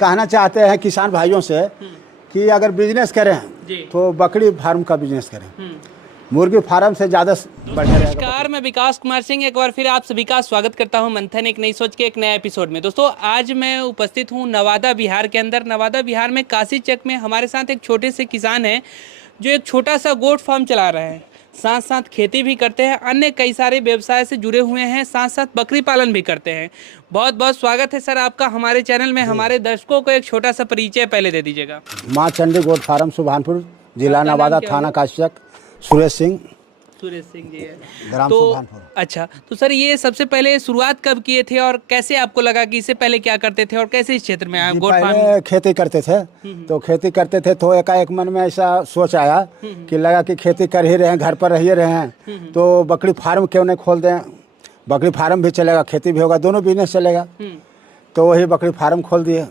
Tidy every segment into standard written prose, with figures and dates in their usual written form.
कहना चाहते हैं किसान भाइयों से कि अगर बिजनेस करें तो बकरी फार्म का बिजनेस करें, मुर्गी फार्म से ज़्यादा बढ़िया रहेगा। नमस्कार, मैं विकास कुमार सिंह एक बार फिर आप सभी का स्वागत करता हूं मंथन एक नई सोच के एक नए एपिसोड में। दोस्तों, आज मैं उपस्थित हूं नवादा बिहार के अंदर। नवादा बिहार में काशी चक में हमारे साथ एक छोटे से किसान हैं जो एक छोटा सा गोट फार्म चला रहे हैं, साथ साथ खेती भी करते हैं, अन्य कई सारे व्यवसाय से जुड़े हुए हैं, साथ साथ बकरी पालन भी करते हैं। बहुत बहुत स्वागत है सर आपका हमारे चैनल में। हमारे दर्शकों को एक छोटा सा परिचय पहले दे दीजिएगा। माँ चंडी गोट फार्म सुभानपुर, जिला नवादा, थाना काशी चक। सुरेश सिंह जी है। ग्राम तो सुभानपुर। अच्छा, तो सर ये सबसे पहले शुरुआत कब किए थे और कैसे आपको लगा कि इससे पहले क्या करते थे और कैसे इस क्षेत्र में आए गोट फार्म? पहले खेती करते थे, तो खेती करते थे तो एकाएक मन में ऐसा सोच आया कि लगा कि खेती कर ही रहे हैं, घर पर रह ही रहे हैं, तो बकरी फार्म क्यों नहीं खोल दें। बकरी फार्म भी चलेगा, खेती भी होगा, दोनों बिजनेस चलेगा। तो वही बकरी फार्म खोल दिए।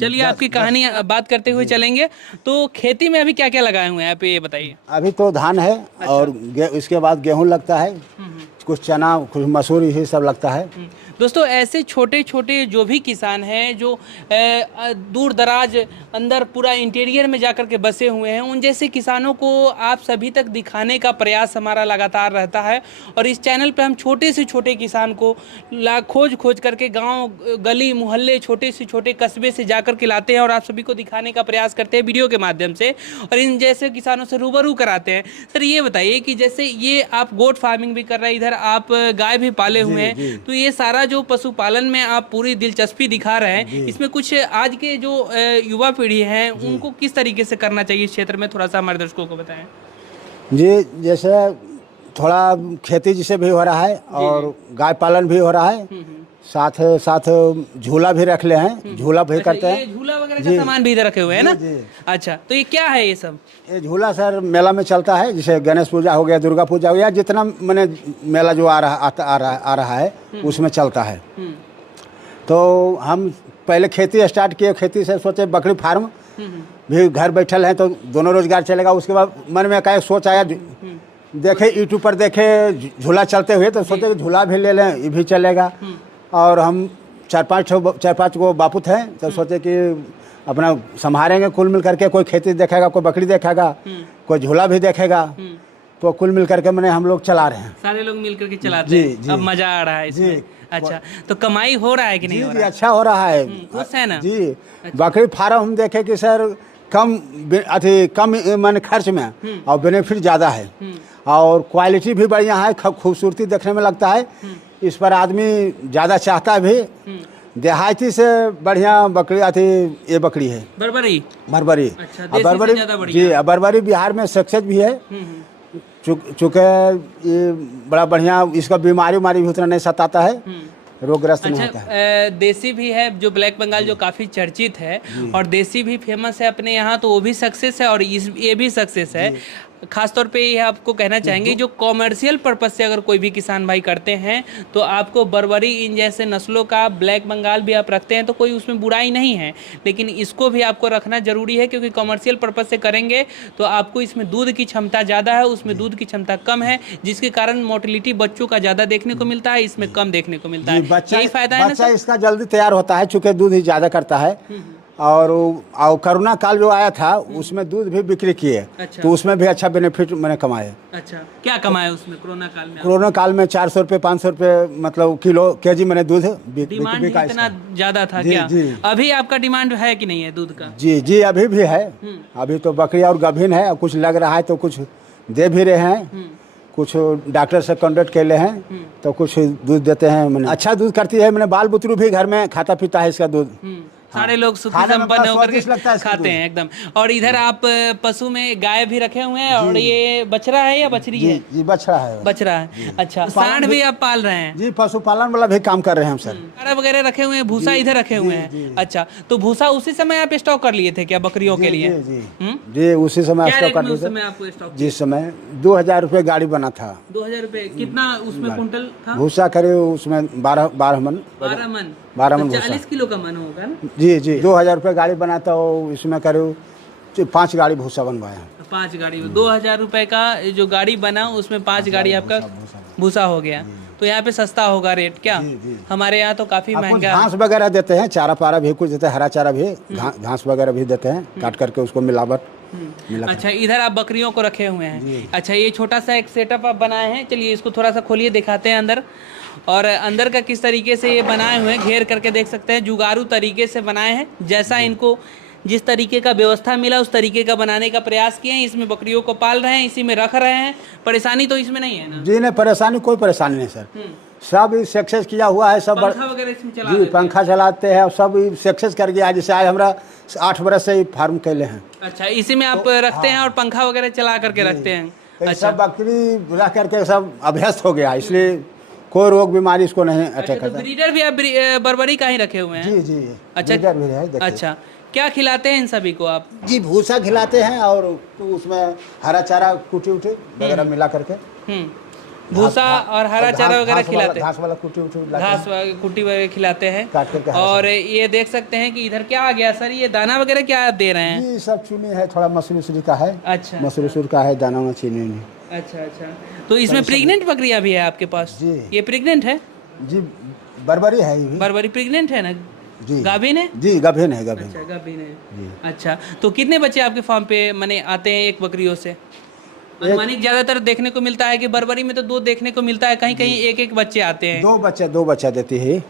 चलिए आपकी कहानी बात करते हुए चलेंगे। तो खेती में अभी क्या क्या लगाए हुए हैं आप ये बताइए। अभी तो धान है और इसके बाद गेहूं लगता है, कुछ चना, कुछ मसूर, यही सब लगता है। दोस्तों, ऐसे छोटे छोटे जो भी किसान हैं जो दूर दराज अंदर पूरा इंटीरियर में जाकर के बसे हुए हैं, उन जैसे किसानों को आप सभी तक दिखाने का प्रयास हमारा लगातार रहता है। और इस चैनल पे हम छोटे से छोटे किसान को खोज करके गांव गली मोहल्ले छोटे से छोटे कस्बे से जाकर के लाते हैं और आप सभी को दिखाने का प्रयास करते हैं वीडियो के माध्यम से, और इन जैसे किसानों से रूबरू कराते हैं। सर ये बताइए कि जैसे ये आप गोट फार्मिंग भी कर रहे हैं, इधर आप गाय भी पाले हुए हैं, तो ये सारा जो पशुपालन में आप पूरी दिलचस्पी दिखा रहे हैं, इसमें कुछ आज के जो युवा पीढ़ी है उनको किस तरीके से करना चाहिए इस क्षेत्र में, थोड़ा सा हमारे दर्शकों को बताएं। जी, जैसे थोड़ा खेती जिसे भी हो रहा है और गाय पालन भी हो रहा है, साथ साथ झूला भी रख ले हैं, झूला भी करते हैं। झूला वगैरह का सामान भी इधर रखे हुए हैं ना? अच्छा, तो ये क्या है ये सब? ये झूला सर मेला में चलता है, जैसे गणेश पूजा हो गया, दुर्गा पूजा हो गया, जितना मैंने मेला जो आ रहा है उसमें चलता है। तो हम पहले खेती स्टार्ट किए, खेती से सोचे बकरी फार्म भी घर बैठल है तो दोनों रोजगार चलेगा। उसके बाद मन में क्या सोच आया, देखे यूट्यूब पर देखे झूला चलते हुए तो सोचे झूला भी ले लें, ये भी चलेगा। और हम चार पाँच को बापूत हैं तो सोचे कि अपना संभालेंगे कुल मिल करके, कोई खेती देखेगा, कोई बकरी देखेगा, कोई झूला भी देखेगा, तो कुल मिल करके मैंने हम लोग चला रहे हैं, सारे लोग मिल करके चलाते हैं। अब मजा आ रहा है इसमें। अच्छा, तो कमाई हो रहा है कि नहीं? जी, अच्छा हो रहा है। खुश है ना? जी, बकरी फार्म हम देखे कि सर कम मन खर्च में और बेनिफिट ज़्यादा है और क्वालिटी भी बढ़िया है, खूबसूरती देखने में लगता है। इस पर आदमी ज़्यादा चाहता भी। देहाती से बढ़िया बकरी ये बकरी है बरबरी। अच्छा, बरबरी जी, बरबरी बिहार में सक्सेस भी है, चूँकि ये बड़ा बढ़िया, इसका बीमारी भी उतना नहीं सताता है, रोगग्रस्त नहीं होता है। देसी भी है जो ब्लैक बंगाल जो काफ़ी चर्चित है और देसी भी फेमस है अपने यहाँ, तो वो भी सक्सेस है और ये भी सक्सेस है। खासतौर पे ये आपको कहना चाहेंगे जो कॉमर्शियल पर्पस से अगर कोई भी किसान भाई करते हैं तो आपको बरबरी इन जैसे नस्लों का ब्लैक बंगाल भी आप रखते हैं तो कोई उसमें बुराई नहीं है, लेकिन इसको भी आपको रखना जरूरी है क्योंकि कॉमर्शियल पर्पस से करेंगे तो आपको इसमें दूध की क्षमता ज़्यादा है, उसमें दूध की क्षमता कम है, जिसके कारण मोर्टिलिटी बच्चों का ज़्यादा देखने को मिलता है, इसमें कम देखने को मिलता है। यही फायदा है ना? बच्चा इसका जल्दी तैयार होता है चूँकि दूध ही ज़्यादा करता है। और कोरोना काल जो आया था उसमें दूध भी बिक्री किए। अच्छा। तो उसमें भी अच्छा बेनिफिट मैंने कमाए। अच्छा, क्या कमाया उसमें कोरोना काल में? कोरोना काल में 400 रुपये 500 रुपये मतलब केजी मैंने दूध डिमांड इतना ज़्यादा था क्या? अभी आपका डिमांड है कि नहीं है दूध का? जी, अभी भी है। अभी तो बकरी और गाभिन है और कुछ लग रहा है तो कुछ दे भी रहे हैं, कुछ डॉक्टर से कॉन्टेक्ट कर ले हैं तो कुछ दूध देते हैं। मैंने अच्छा दूध करती है, मैंने बाल बुतरू भी घर में खाता पीता है इसका दूध। सारे लोग सुखी संपन्न होकर के खाते हैं एकदम। और इधर आप पशु में गाय भी रखे हुए हैं और ये बछड़ा है या बछड़ी है? जी, बछड़ा है। बछड़ा है। अच्छा, सांड भी आप पाल रहे हैं? जी, पशुपालन वाला भी काम कर रहे हैं हम सर। चारा वगैरह रखे हुए हैं, भूसा इधर रखे हुए हैं। अच्छा, तो भूसा उसी समय आप स्टॉक कर लिए थे क्या बकरियों के लिए? जी, उसी समय स्टॉक कर लिए थे। जिस समय 2000 रुपये गाड़ी बना था। 2000 रुपये कितना उसमें कुंटल था? भूसा करे उसमें 12 मन। 12 मन 40 किलो का मन होगा ना? जी, 2000 रुपये गाड़ी बना था, इसमें करीब 5 गाड़ी भूसा बनवाया। 5 गाड़ी 2000 रुपये का जो गाड़ी बना उसमें 5 गाड़ी आपका भूसा हो गया। तो यहाँ पे सस्ता होगा रेट क्या? हमारे यहाँ तो काफ़ी आप कुछ महंगा। घास वगैरह देते हैं, चारा पारा भी कुछ देते हैं, हरा चारा भी, घास वगैरह भी देते हैं, काट करके उसको मिलावट मिला। अच्छा, इधर आप बकरियों को रखे हुए हैं। अच्छा, ये छोटा सा एक सेटअप आप बनाए हैं, चलिए इसको थोड़ा सा खोलिए, दिखाते हैं अंदर। और अंदर का किस तरीके से ये बनाए हुए हैं, घेर करके देख सकते हैं, जुगाड़ू तरीके से बनाए हैं। जैसा इनको जिस तरीके का व्यवस्था मिला उस तरीके का बनाने का प्रयास किए हैं। इसमें बकरियों को पाल रहे हैं, इसी में रख रहे हैं। परेशानी तो इसमें नहीं है ना? जी नहीं, परेशानी कोई परेशानी नहीं सर, सब सक्सेस किया हुआ है। सब पंखा वगैरह इसमें चला जी देते पंखा चलाते हैं, सब सक्सेस कर गया। जैसे आज हमारा 8 बरस से ही फार्म कैले हैं। अच्छा, इसी में आप रखते हैं और पंखा वगैरह चला करके रखते हैं। अच्छा, सब बकरी रख करके सब अभ्यस्त हो गया, इसलिए कोई रोग बीमारी इसको नहीं अटैक अच्छा, तो करता। ब्रीडर भी आप बर्बरी का ही रखे हुए हैं? जी जी, अच्छा, ब्रीडर भी है, देखिए। अच्छा, क्या खिलाते हैं इन सभी को आप? जी भूसा खिलाते हैं और उसमें हरा चारा कुटी उटी वगैरह मिला करके, भूसा और हरा चारा वगैरह खिलाते हैं, घास वाला कुटी उटी घास कुटी वगैरह खिलाते हैं। काट करके हरा और ये देख सकते हैं कि इधर क्या आ गया सर, ये दाना वगैरह क्या आप दे रहे हैं? जी सब चुनी है, थोड़ा मसूरी उसूरी का है। अच्छा, मसूरी उसूरी का है, दाना में चीनी उनी। अच्छा अच्छा, तो इसमें प्रेग्नेंट बकरियां भी है आपके पास? जी। ये प्रेग्नेंट है? जी बर्बरी है ये भी। बर्बरी प्रेग्नेंट है ना? जी गाभिन है? जी गाभिन है, गाभिन। अच्छा, गाभिन है। जी। अच्छा, तो कितने बच्चे आपके फार्म पे माने आते हैं एक बकरियों से? अनुमानित ज्यादातर देखने को मिलता है कि बर्बरी में तो 2 देखने को मिलता है, कहीं कहीं एक बच्चे आते हैं। 2 बच्चा देती है,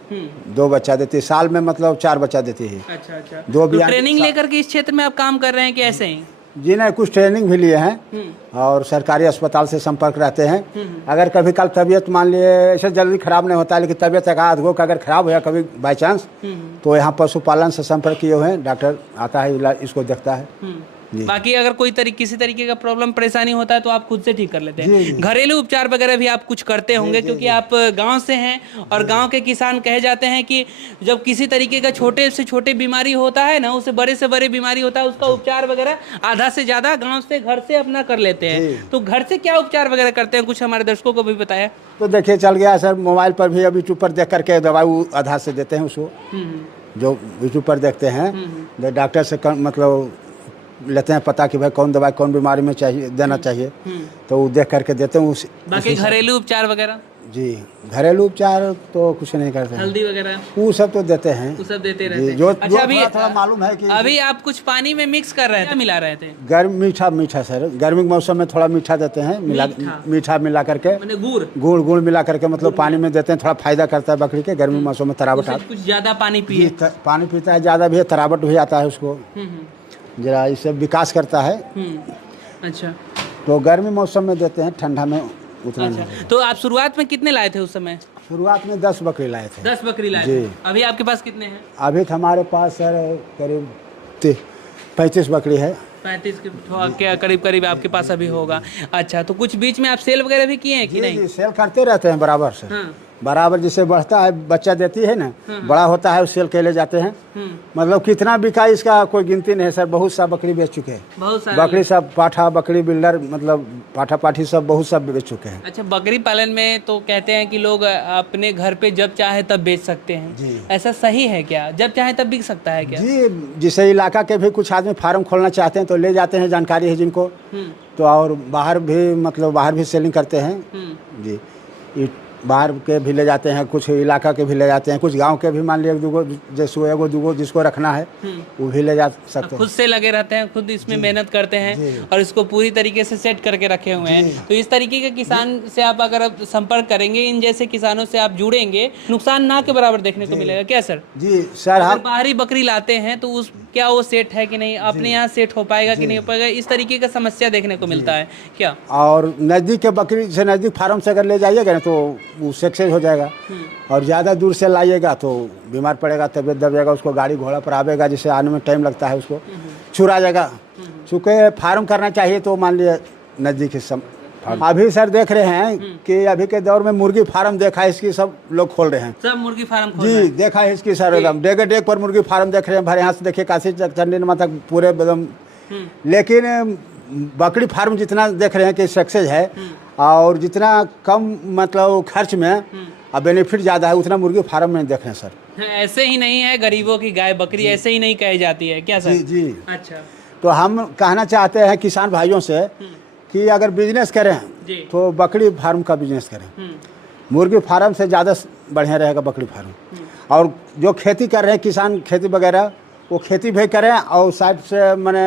2 बच्चा देती है साल में, मतलब 4 बच्चा देती है। अच्छा अच्छा, दो तो भी ट्रेनिंग लेकर के इस क्षेत्र में आप काम कर रहे हैं कि ऐसे ही? जी नहीं, कुछ ट्रेनिंग भी लिए हैं और सरकारी अस्पताल से संपर्क रहते हैं। अगर कभी कल तबीयत मान लिए ऐसे जल्दी खराब नहीं होता है, लेकिन तबीयत एक आध गो का अगर खराब हुआ कभी बाई चांस, तो यहाँ पशुपालन से संपर्क किए हुए हैं, डॉक्टर आता है, इलाज इसको देखता है। बाकी अगर कोई किसी तरीके का प्रॉब्लम परेशानी होता है तो आप खुद से ठीक कर लेते हैं। घरेलू उपचार वगैरह भी आप कुछ करते होंगे, क्योंकि आप गांव से हैं और गांव के किसान कहे जाते हैं कि जब किसी तरीके का छोटे से छोटे बीमारी होता है ना, उससे बड़े बीमारी होता है, उसका उपचार वगैरह आधा से ज्यादा गाँव से घर से अपना कर लेते हैं। तो घर से क्या उपचार वगैरह करते हैं, कुछ हमारे दर्शकों को भी बताया। तो देखिए चल गया सर, मोबाइल पर भी अब यूट्यूब पर देख करके दवाई आधा से देते हैं उसको, जो यूट्यूब पर देखते हैं, डॉक्टर से मतलब लेते हैं पता कि भाई कौन दवाई कौन बीमारी में चाहिए देना चाहिए, तो वो देख करके देते हैं। बाकी घरेलू उपचार वगैरह? जी घरेलू उपचार तो कुछ नहीं करते हैं, हल्दी वगैरह वो सब तो देते हैं, वो सब देते रहते हैं। जो अच्छा, अभी थोड़ा मालूम है कि अभी आप कुछ पानी में मिक्स कर रहे थे, मिला रहे थे? गर्म मीठा सर, गर्मी के मौसम में थोड़ा मीठा देते हैं, मीठा मिला करके, गुड़ मिला करके मतलब पानी में देते हैं, थोड़ा फायदा करता है बकरी के। गर्मी मौसम में तरावट कुछ ज्यादा पानी पिए, पानी पीता है ज्यादा भी, तरावट भी आता है उसको, जरा इससे विकास करता है। अच्छा, तो गर्मी मौसम में देते हैं, ठंडा में उतना अच्छा। नहीं। तो आप शुरुआत में कितने लाए थे उस समय? शुरुआत में 10 बकरी लाए थे। 10 बकरी लाए जी। थे। अभी आपके पास कितने हैं? अभी तो हमारे पास सर करीब 35 बकरी है। 35 के करीब आपके पास अभी होगा। अच्छा, तो कुछ बीच में आप सेल वगैरह भी किए हैं कि नहीं? जी, सेल करते रहते हैं बराबर से। हाँ। बराबर जिसे बढ़ता है बच्चा देती है ना, बड़ा होता है सेल के ले जाते हैं। मतलब कितना बिका इसका कोई गिनती नहीं है सर, बहुत सा बकरी बेच चुके हैं, बहुत सारे बकरी सब पाठा बकरी बिल्डर, मतलब पाठा पाठी सब बहुत सब बेच चुके हैं। अच्छा, बकरी पालन में तो कहते हैं कि लोग अपने घर पे जब चाहे तब बेच सकते हैं जी। ऐसा सही है क्या? जब चाहे तब बिक सकता है क्या? जी, जिसे इलाका के भी कुछ आदमी फार्म खोलना चाहते हैं तो ले जाते हैं, जानकारी है जिनको, तो और बाहर भी मतलब बाहर भी सेलिंग करते हैं। जी, बाहर के भी ले जाते हैं, कुछ इलाका के भी ले जाते हैं, कुछ गांव के भी मान लिया दूगो, जैसे एगो दूगो जिसको रखना है वो भी ले जा सकते हैं। खुद से लगे रहते हैं, खुद इसमें मेहनत करते हैं और इसको पूरी तरीके से सेट करके रखे हुए हैं। तो इस तरीके के किसान से आप अगर आप संपर्क करेंगे, इन जैसे किसानों से आप जुड़ेंगे, नुकसान ना के बराबर देखने को मिलेगा क्या सर? जी सर, अगर बाहरी बकरी लाते हैं तो उस क्या वो सेट है कि नहीं, अपने यहाँ सेट हो पाएगा कि नहीं हो पाएगा, इस तरीके का समस्या देखने को मिलता है क्या? और नज़दीक के बकरी से नज़दीक फार्म से अगर ले जाइएगा ना तो वो सक्सेस हो जाएगा, और ज़्यादा दूर से लाइएगा तो बीमार पड़ेगा, तबीयत दब जाएगा, उसको गाड़ी घोड़ा पर आवेगा, जिससे आने में टाइम लगता है, उसको छुरा जाएगा। चूँकि फार्म करना चाहिए तो मान लिया नज़दीक ही अभी सर देख रहे हैं कि अभी के दौर में मुर्गी फार्म देखा है इसकी, सब लोग खोल रहे हैं, सब मुर्गी फार्म खोल जी रहे हैं। देखा है इसकी सर, एकदम डेग पर मुर्गी फार्म देख रहे हैं, भरे यहाँ से देखिए काशी चंडीनमा तक पूरे एकदम। लेकिन बकरी फार्म जितना देख रहे हैं कि सक्सेस है, और जितना कम मतलब खर्च में और बेनिफिट ज़्यादा है, उतना मुर्गी फार्म में देख रहे हैं सर। ऐसे ही नहीं है, गरीबों की गाय बकरी ऐसे ही नहीं कही जाती है क्या सर? जी जी। अच्छा, तो हम कहना चाहते हैं किसान भाइयों से कि अगर बिजनेस करें तो बकरी फार्म का बिजनेस करें, मुर्गी फार्म से ज़्यादा बढ़िया रहेगा बकरी फार्म। और जो खेती कर रहे हैं किसान, खेती वगैरह, वो खेती भी करें और साइड से मैंने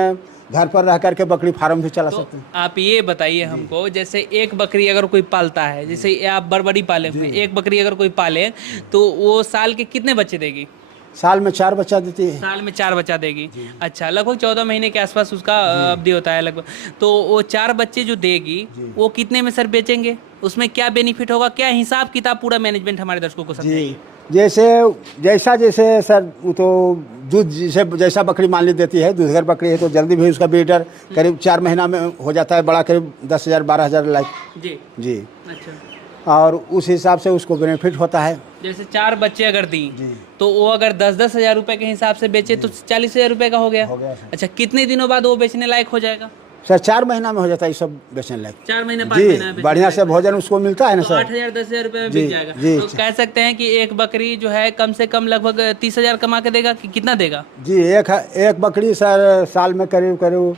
घर पर रह करके बकरी फार्म भी चला सकते हैं। आप ये बताइए हमको, जैसे एक बकरी अगर कोई पालता है, जैसे आप बड़बड़ी पाले हुए, एक बकरी अगर कोई पाले तो वो साल के कितने बच्चे देगी? साल में 4 बच्चा देती है। साल में 4 बच्चा देगी। अच्छा, लगभग 14 महीने के आसपास उसका अवधि होता है लगभग। तो वो 4 बच्चे जो देगी वो कितने में सर बेचेंगे? उसमें क्या बेनिफिट होगा, क्या हिसाब किताब, पूरा मैनेजमेंट हमारे दर्शकों को समझाइए। जैसे सर, वो तो दूध जैसा बकरी मान ली देती है, दूधगर बकरी है तो जल्दी भी उसका ब्रीडर करीब 4 महीना में हो जाता है, बड़ा करीब 10,000 12,000 लाख। जी। अच्छा। और उस हिसाब से उसको बेनिफिट होता है। जैसे 4 बच्चे अगर दी तो वो अगर 10-10 हज़ार रुपए के हिसाब से बेचे तो 40,000 रुपए का हो गया। अच्छा, कितने दिनों बाद वो बेचने लायक हो जाएगा? सर 4 महीना में हो जाता है ये सब बेचने लायक। 4 महीने 5 महीना जी, बढ़िया से भोजन उसको मिलता है ना सर। 8,000 10,000 रुपए में बिक जाएगा। तो कह सकते हैं कि एक बकरी जो है कम से कम लगभग 30,000 कमा के देगा कि कितना देगा? जी, एक बकरी सर साल में करीब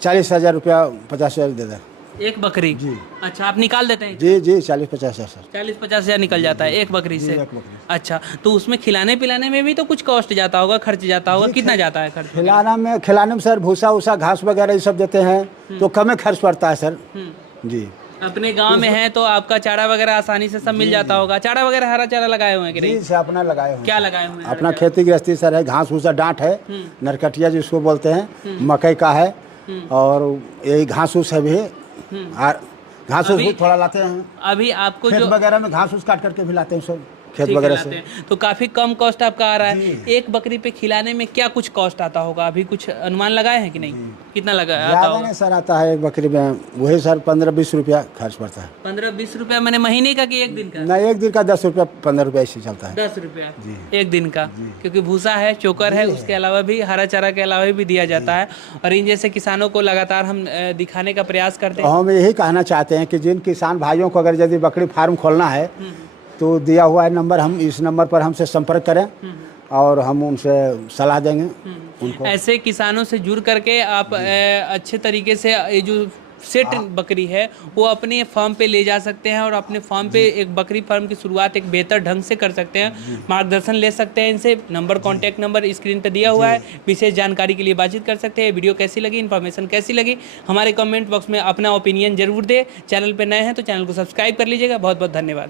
40,000 रुपया 50,000 दे दे। एक बकरी? जी। अच्छा, आप निकाल देते हैं? जी 40-50 सर। 40-50 हज़ार निकल जाता है एक बकरी से। अच्छा, तो उसमें खिलाने पिलाने में भी तो कुछ कॉस्ट जाता होगा, खर्च जाता होगा, कितना जाता है खर्च? खिलाने में सर भूसा उसा घास वगैरह ये सब देते हैं तो कम खर्च पड़ता है सर। जी। अपने गांव में है तो आपका चारा वगैरह आसानी से सब मिल जाता होगा। चारा वगैरह हरा चारा लगाए हुए हैं कि नहीं? जी, अपना लगाए हुए। क्या लगाए हुए हैं? अपना खेती गृहस्थी सर है, घास भूसा डांट है, नरकटिया जिसको बोलते हैं, मकई का है, और यही घास उस है भी। घास उस थोड़ा लाते हैं। अभी आपको खेत जो वगैरह में घास उस काट करके भी लाते हैं सब, खेत ठीक वगैरह लाते से। हैं। तो काफी कम कॉस्ट आपका आ रहा है। एक बकरी पे खिलाने में क्या कुछ कॉस्ट आता होगा? अभी कुछ अनुमान लगाए हैं कि नहीं? कितना आता ज़्यादा होगा? नहीं सर, आता है एक बकरी में वही सर 15-20 रुपया खर्च पड़ता है। 15-20 रुपया मैंने महीने का कि एक दिन का? नहीं, एक दिन का 10 रुपया 15 रुपया ऐसे चलता है। 10 रुपया एक दिन का, क्योंकि भूसा है, चोकर है, उसके अलावा भी हरा चारा के अलावा भी दिया जाता है। और इन जैसे किसानों को लगातार हम दिखाने का प्रयास करते हैं। हम यही कहना चाहते हैं कि जिन किसान भाइयों को अगर यदि बकरी फार्म खोलना है तो दिया हुआ है नंबर, हम इस नंबर पर हमसे संपर्क करें और हम उनसे सलाह देंगे उनको। ऐसे किसानों से जुड़ करके आप अच्छे तरीके से ये जो सेट बकरी है वो अपने फार्म पे ले जा सकते हैं और अपने फार्म पे एक बकरी फार्म की शुरुआत एक बेहतर ढंग से कर सकते हैं। मार्गदर्शन ले सकते हैं इनसे। नंबर, कॉन्टैक्ट नंबर स्क्रीन पे दिया हुआ है। विशेष जानकारी के लिए बातचीत कर सकते हैं। वीडियो कैसी लगी, इन्फॉर्मेशन कैसी लगी, हमारे कमेंट बॉक्स में अपना ओपिनियन जरूर दे। चैनल पे नए हैं तो चैनल को सब्सक्राइब कर लीजिएगा। बहुत बहुत धन्यवाद।